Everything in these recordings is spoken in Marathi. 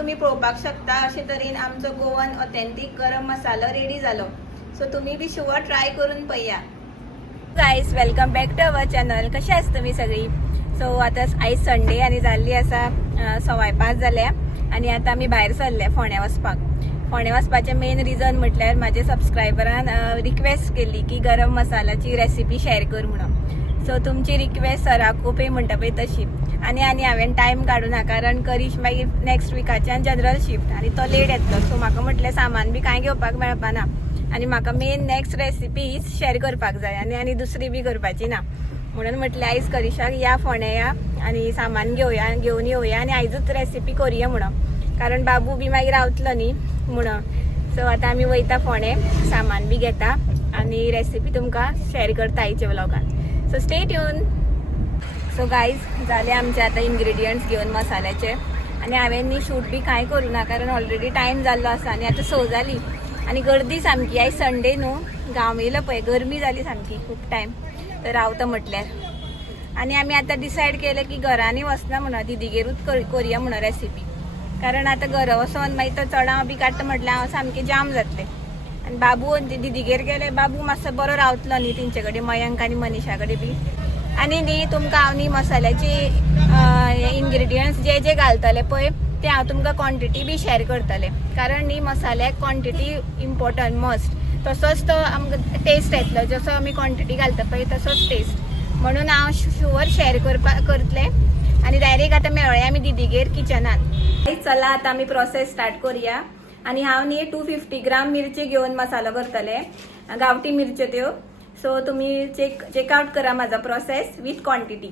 तुम्ही पळोवपाक शकता अशे तरेन आमचो गोवन ऑथेंटीक गरम मसालो रेडी जालो. सो तुम्ही बी शुअर ट्राय करून पळया. Guys welcome back to our channel. कशे आसा तुम्ही सगळी? सो आता आयज संडे आणि जाल्ली आसा 5:15 जाल्या आणि आता आमी भायर सरले फोंड्या वचपाक. फोंड्या वचपाचें मेन रिजन म्हटल्यार म्हाजे सबस्क्रायबरान रिक्वेस्ट केल्ली की गरम मसाल्याची रेसिपी शेअर कर म्हणून. सो तुमची रिक्वेस्ट सराक खूब म्हणटा पळय तशी आणि हांवें टायम काडूना, कारण करीश मागीर नेक्स्ट विकाच्यान जनरल शिफ्ट आणि तो लेट येतलो. सो म्हाका म्हटलें सामान बी कांय घेवपाक मेळपाना आणि म्हाका मेन नेक्स्ट रेसिपी शेअर करपाक जाय आणि दुसरी बी करपाची ना. म्हणून म्हटलें आयज करिशाक या फोंड्या या आणि सामान घेवन येवया आणि आयजूच रेसिपी करुया म्हणून, कारण बाबू बी मागीर रावतलो न्ही म्हणून. सो आतां आमी वयता फोंडे, सामान बी घेता आणि रेसिपी तुमकां शेअर करता आयच्या व्लॉगान. So stay tuned. So guys जाले आमचे आता इंग्रेडियंट्स घेवन मसाल्याचे आणि हांवें न्ही शूट बी कांय करूना, कारण ऑलरेडी टायम जाल्लो आसा आणि आता 6 जाली आणि गर्दी सामकी. आयज संडे न्हू, गांव येयलो पळय, गरमी जाली सामकी खूब टायम, तर रावता म्हटल्यार. आणि आमी आता डिसायड केलें की घरांनी वचना म्हणून, दिदीगेरूच करुया म्हणून रेसिपी, कारण आता घरा वचोन मागीर तो चडाव बी काडटा म्हटल्यार हांव सामकें जाम जातलें. आणि बाबू दिदीगेर गेले, बाबू मातसो बरो रावतलो न्ही तेंचे कडेन, मयंक आनी मनीषा कडेन बी. आणि न्ही तुमकां हांव न्ही मसाल्याचे इंग्रेडियंट्स जे घालतले पळय ते हांव तुमकां क्वॉन्टिटी बी शेअर करतलें, कारण न्ही मसाल्याक क्वॉन्टिटी इम्पॉर्टंट मस्ट. तसोच तो आमकां टेस्ट येतलो, जसो आमी क्वॉन्टिटी घालता पळय तसोच टेस्ट. म्हणून हांव शुअर शेअर करतलें. आणि डायरेक्ट आता मेळ्या आमी दिदीगेर किचनात. चला आता आमी प्रोसेस स्टार्ट करूया. आणि हांव न्ही 250 ग्राम मिरची घेवन मसालो करतले, गांवठी मिरच्यो त्यो. सो तुम्ही चेकआउट करा माझा प्रोसेस विथ क्वांटिटी.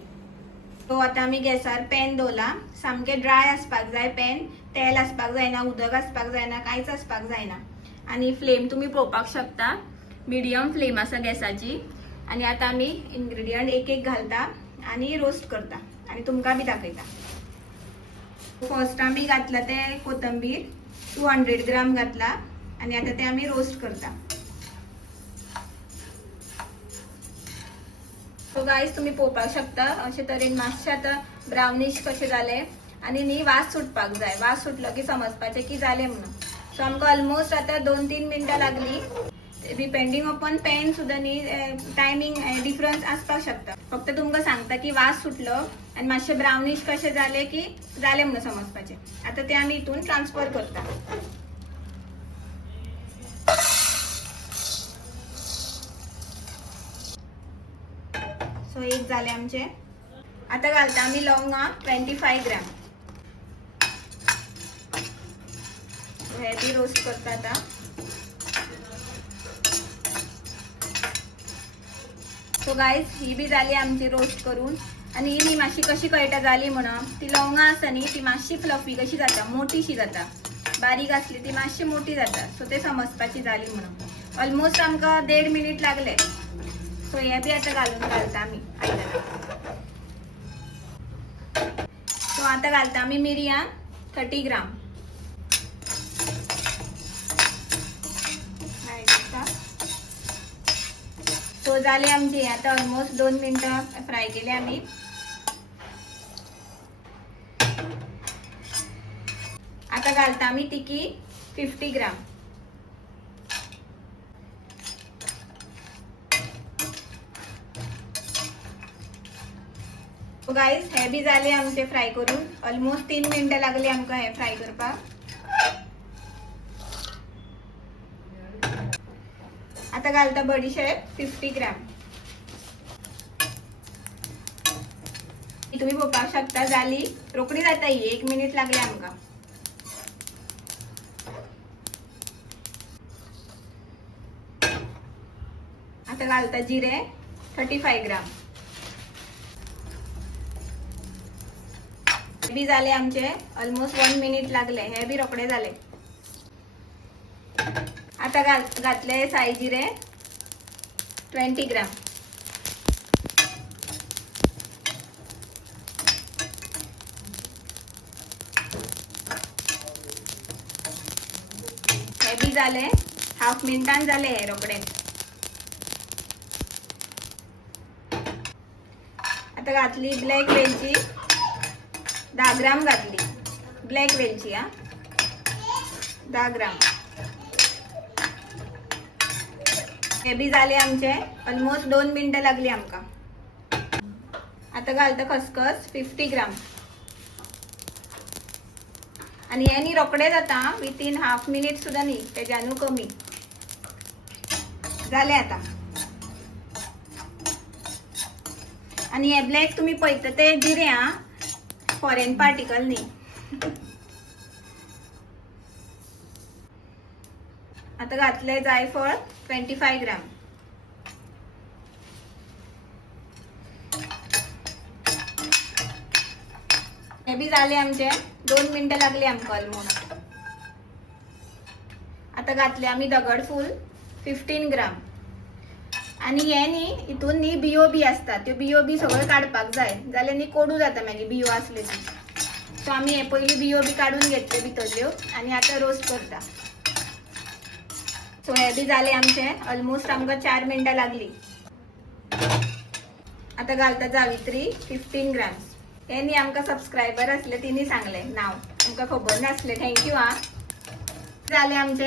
सो आता आमी गॅसार पॅन दवरला. सामकें ड्राय आसपाक जाय पॅन, तेल आसपाक जायना, उदक आसपाक जायना, कांयच आसपाक जायना. आणि फ्लेम तुम्ही पळोवपाक शकता, मिडियम फ्लेम आसा गॅसाची. आणि आता आमी इंग्रेडियंट एक एक घालता आणि रोस्ट करता आणि तुमकां बी दाखयता. फर्स्ट आमी घातला ते कोथंबीर 200 ग्राम घातला आणि आता ते आमी रोस्ट करता. सो गाईज तुम्ही पळोवपाक शकता अशे तरेन मातशे आता ब्राउनिश कशे जाले आणि न्ही वास सुटपाक जाय. वास सुटलो की समजपाचें की जाले म्हणून. सो आमकां ऑलमोस्ट आता 2-3 मिनटां लागली. डिपेंडिंग अपॉन पॅन सुद्दां न्ही टायमिंग डिफरन्स आसपाक शकता. फक्त तुमकां सांगता की वास सुटलो आणि मातशे ब्राउनिश कशे जाले की जाले म्हणून समजपाचें. आता ते आमी हितून ट्रान्सफर करता. सो एक जाले आमचे. आता घालता आमी लवंगा 25 ग्राम. हे बी रोस्ट करता आता. सो गाईज ही बी जाली आमची रोस्ट करून. आणि ही मातशी कशी कळटा जाली म्हणून, ती लवंगा आसा न्ही ती मातशी फ्लफी कशी जाता, मोठीशी जाता. बारीक आसली ती मातशी मोठी जाता. सो ते समजपाची जाली म्हणून. ऑलमोस्ट आमकां 1.5 मिनिट लागले. सो हे बी आता घालता आमी आयदनां. सो आता घालता आमी मिरयां 30 ग्राम. सो जाले आमची. आता ऑलमोस्ट 2 मिनिटं फ्राय केले आमी. आता घालता आमी तिकी 50 ग्राम. सो गाईज हे बी जाले आमचे फ्राय करून. ऑलमोस्ट 3 मिनिटं लागली आमकां हे फ्राय करपाक. आता घालता बडीशेप 50 ग्राम. तुम्ही पळोवपाक शकता जाली, रोकडी जाता ही. 1 मिनिट लागले आमकां. आता घालता जिरे 35 ग्राम. हे बी जाले आमचे. ऑलमोस्ट 1 मिनिट लागले. हे बी रोकडे जाले. आता घातले साई जिरे 20 ग्राम. हे बी जाले. हाफ मिनिटान जाले हे रोकडे. आता घातली ब्लॅक वेलची 10 ग्राम घातली. ब्लॅक वेलची हा. 10 ग्राम. हे बी झाले आमचे ऑलमोस्ट 2 मिनिटं लागली आमका. आता घालता खसखस 50 ग्राम. आणि यांनी रोकडे जाता विथिन हाफ मिनिट सुद्धा नाही, त्याच्यानू कमी झाले आता. आणि हे ब्लॅक तुम्ही पळयता ते जिरे हा, फॉरेन पार्टिकल न्ही. आता घातले जायफळ 25 ग्राम. हे बी झाले आमचे 2 मिनिटं लागली आमका ऑलमोस्ट. आता घातले आम्ही दगडफूल 15 ग्राम. आणि हे न्ही हितून न्ही बियो बी असतात, त्यो बियो बी सगळं काढपाक जाय, जाल्यार न्ही कोडू जाता मागीर बियो असले की. सो आम्ही हे पयली बियो बी काढून घेतले भितरल्यो आणि आता रोस्ट करता. सो हे बी झाले आमचे ऑलमोस्ट आमकां 4 मिनिटं लागली. आता घालता जावित्री 15 ग्राम. हे न्ही आमकां सबस्क्रायबर असले तिने सांगले नाव, आमकां खबर नासले. थँक्यू हा. झाले आमचे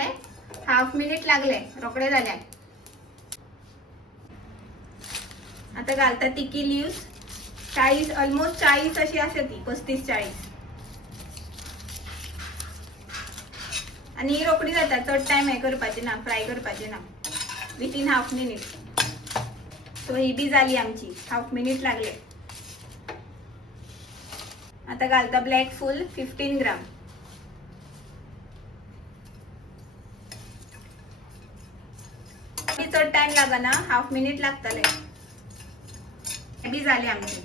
हाफ मिनिट लागले, रोकडे झाले. आता घालता तिकी लिव्स 40 ऑलमोस्ट 40 अशी असे ती 35-40. आणि ही रोकडी जाता, चड टाइम हे करपाचे ना, फ्राय करपाचे ना, विथिन हाफ मिनिट. सो ही बी झाली आमची, हाफ मिनिट लागले. आता घालता ब्लॅक फूल 15 ग्राम. चड टाइम लागना, हाफ मिनिट लागतले. बी झाले आमचे.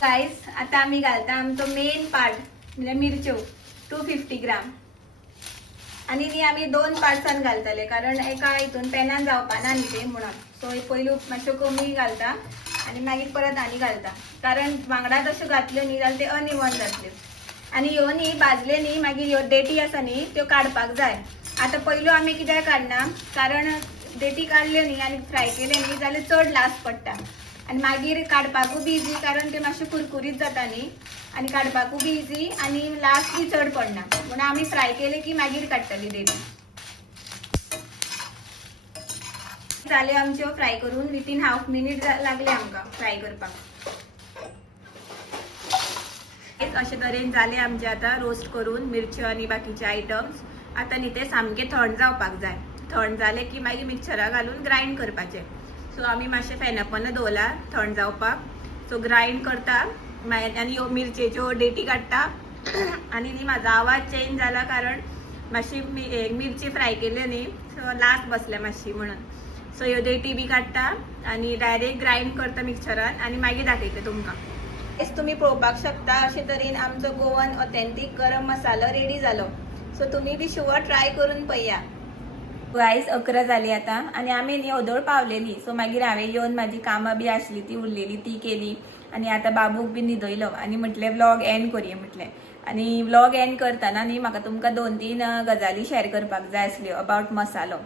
गाईस आता आम्ही घालता आमचो मेन पार्ट म्हणजे मिरच्यो 250 ग्राम. आणि न्ही आम्ही 2 पार्ट्सान घालतले, कारण एका हितून पॅनान जावपाना न्ही ते म्हणून. सो पयलू मातशो कमी घालता आणि मागीर परत आनी घालता, कारण वांगडा तश्यो घातल्यो न्ही जाल्यार ते अनइवन जातल्यो. आणि ह्यो न्ही भाजले न्ही मागीर ह्यो देठी आसा न्ही त्यो काडपाक जाय. आता पयलू आमी कित्याक काडना, कारण देठी काडल्यो न्ही आनी फ्राय केले न्ही जाल्यार चड लास्ट पडटा आणि मागीर काडपाकूय बी इजी, कारण ते मातशे कुरकुरीत जाता न्ही आणि काडपाकूय बी इजी आणि लास्ट बी चड पडना. म्हणून आमी फ्राय केले की मागीर काडटली देठी. झाले आमच्यो फ्राय करून, विथिन हाफ मिनिट लागले आमकां फ्राय करपाक. अशे तरेन झाले आमचे आता रोस्ट करून मिरच्यो आणि बाकीचे आयटम्स. आता न्ही ते सामके थंड जावपाक जाय. थंड जाले की मागीर मिक्सरा घालून ग्राइंड करपाचे. सो आमी मातशे फॅनापोंदा दवरला थंड जावपाक. सो ग्राइंड करता आणि ह्यो मिरचेच्यो देठी काडटा. आणि न्ही म्हाजो आवाज चेंज जाला कारण मातशी मिरची फ्राय केल्यो न्ही, सो लास्ट बसल्या मातशी म्हणून. सो ह्यो देठी बी काडटा आणि डायरेक्ट ग्राइंड करता मिक्सरान आणि मागीर दाखयता तुमकां. हेच तुम्ही पळोवपाक शकता. अशे तरेन आमचो गोवन ऑथेंटीक गरम मसालो रेडी जालो. सो तुम्ही बी शुअर ट्राय करून पळया. गाईस 11 जाली आता आणि आमी न्ही ओदोळ पावलेली. सो मागीर हांवें येवन म्हाजी कामां बी आसली ती उरलेली ती केली आणि आता बाबूक बी न्हिदयलो आणि म्हटलें व्लॉग एंड करुया म्हटलें. आणि व्लॉग एंड करतना न्ही म्हाका तुमकां 2-3 गजाली शेअर करपाक जाय आसल्यो अबाउट मसालो.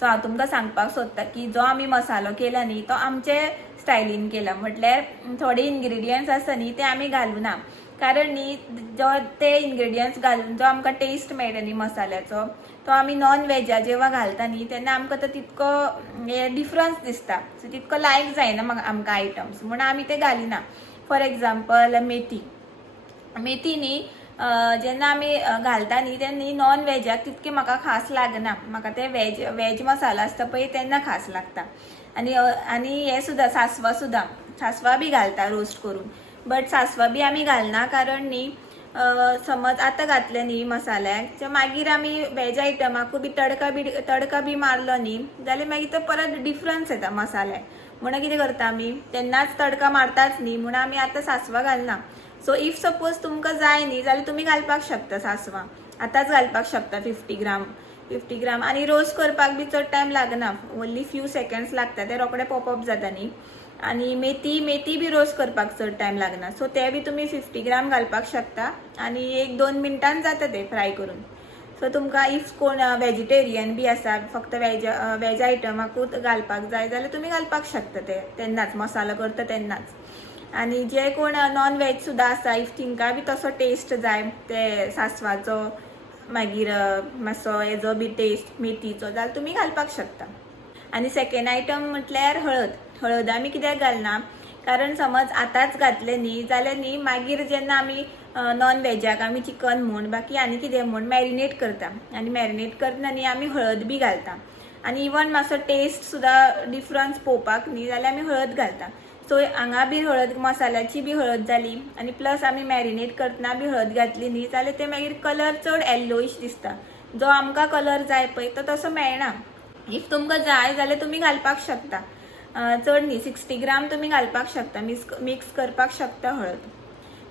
सो हांव तुमकां सांगपाक सोदता की जो आमी मसालो केला न्ही तो आमचे स्टायलीन केला. म्हटल्यार थोडे इन्ग्रेडियंट्स आसा न्ही ते आमी घालूना, कारण न्ही जो ते इन्ग्रेडियंट्स घालून जो आमकां टेस्ट मेळटा न्ही मसाल्याचो तो आमी नॉन वेजा जेव्हा घालता न्ही तेन्ना आमकां तो तितको डिफरन्स दिसता. सो तितको लायक जायना म्हाका आमकां आयटम्स, म्हणून आमी ते घालिना. फॉर एक्झाम्पल मेथी न्ही जेन्ना आमी घालता न्ही तेन्ना नॉन वेजाक तितके म्हाका खास लागना. म्हाका ते वेज मसाला आसता पळय तेन्ना खास लागता. आणि हे सुद्दां सासवा बी घालता रोस्ट करून. बट सासवा बी आमी घालना, कारण न्ही समज आतां घातले न्ही मसाल्याक मागीर आमी वेज आयटमाकूय बी तडका बी मारलो न्ही जाल्यार मागीर तो परत डिफरन्स येता मसाल्याक. म्हणून कितें करता आमी तेन्नाच तडका मारताच न्ही म्हणून आमी आतां सासवा घालना. सो इफ सपोज तुमकां जाय न्ही जाल्यार तुमी घालपाक शकता सासवा, आतांच घालपाक शकता 50 ग्राम. आणि रोस्ट करपाक बी चड टायम लागना, ओन्ली फ्यू सेकंड्स लागता, ते रोकडे पॉपअप जाता न्ही. आणि मेथी बी रोस्ट करपाक चड टायम लागना. सो ते बी तुमी 50 ग्राम घालपाक शकता आणि 1-2 मिनटान जाता ते फ्राय करून. सो तुमकां इफ कोण वेजिटेरियन बी आसा, फक्त वेज आयटमाकूच घालपाक जाय जाल्यार तुमी घालपाक शकता ते तेन्नाच मसालो करता तेन्नाच. आणि जे कोण नॉन वेज सुद्दां आसा इफ तिंकां बी तसो टेस्ट जाय ते सासवाचो मागीर मातसो हेजो बी टेस्ट मेथीचो जाल्यार तुमी घालपाक शकता. आनी सेकंड आयटम म्हटल्यार हळद आमी कित्याक घालना, कारण समज आतांच घातले न्ही जाल्यार न्ही मागीर जेन्ना आमी नॉन वेजाक आमी चिकन म्हण बाकी आनी कितें म्हण मॅरिनेट करता, आनी मॅरिनेट करतना न्ही आमी हळद बी घालता. आनी इवन मातसो टेस्ट सुद्दां डिफरन्स पळोवपाक न्ही जाल्यार आमी हळद घालता. सो हांगा बी हळद, मसाल्याची बी हळद जाली आनी प्लस आमी मॅरिनेट करतना बी हळद घातली न्ही जाल्यार ते मागीर कलर चड येल्लोईश दिसता. जो आमकां कलर जाय पळय तो तसो मेळना. इफ तुमकां जाय जाल्यार तुमी घालपाक शकता, चड न्ही 60 ग्राम तुमी घालपाक शकता, मिक्स करपाक शकता हळद.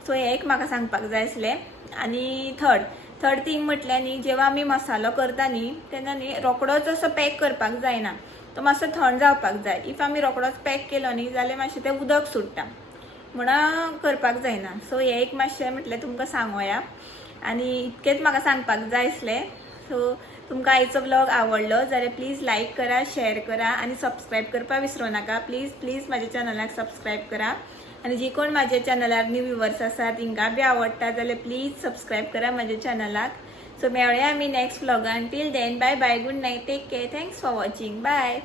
सो हें एक म्हाका सांगपाक जाय आसलें. आनी थर्ड थिंग म्हटल्यार न्ही जेवा आमी मसालो करता न्ही तेन्ना न्ही रोकडोच असो पॅक करपाक जायना, तो मातसो थंड जावपाक जाय. इफ आमी रोकडोच पॅक केलो न्ही जाल्यार मातशें तें उदक सुट्टा म्हणून करपाक जायना. सो हें एक मातशें म्हटल्यार तुमकां सांगोया. आनी इतकेंच म्हाका सांगपाक जाय आसलें. सो तुमकां आयचो ब्लॉग आवडलो जाल्यार प्लीज लायक करा, शेअर करा आनी सबस्क्रायब करपाक विसरूं नाका. प्लीज म्हाज्या चॅनलाक सबस्क्रायब करा. आनी जी कोण म्हाज्या चॅनलार न्यू व्ह्युअर्स आसात तांकां बी आवडटा जाल्यार प्लीज सबस्क्रायब करा म्हाज्या चॅनलाक. सो मेळुया आमी नेक्स्ट व्लॉगान. Till then bye bye, good night, take care, thanks for watching, bye.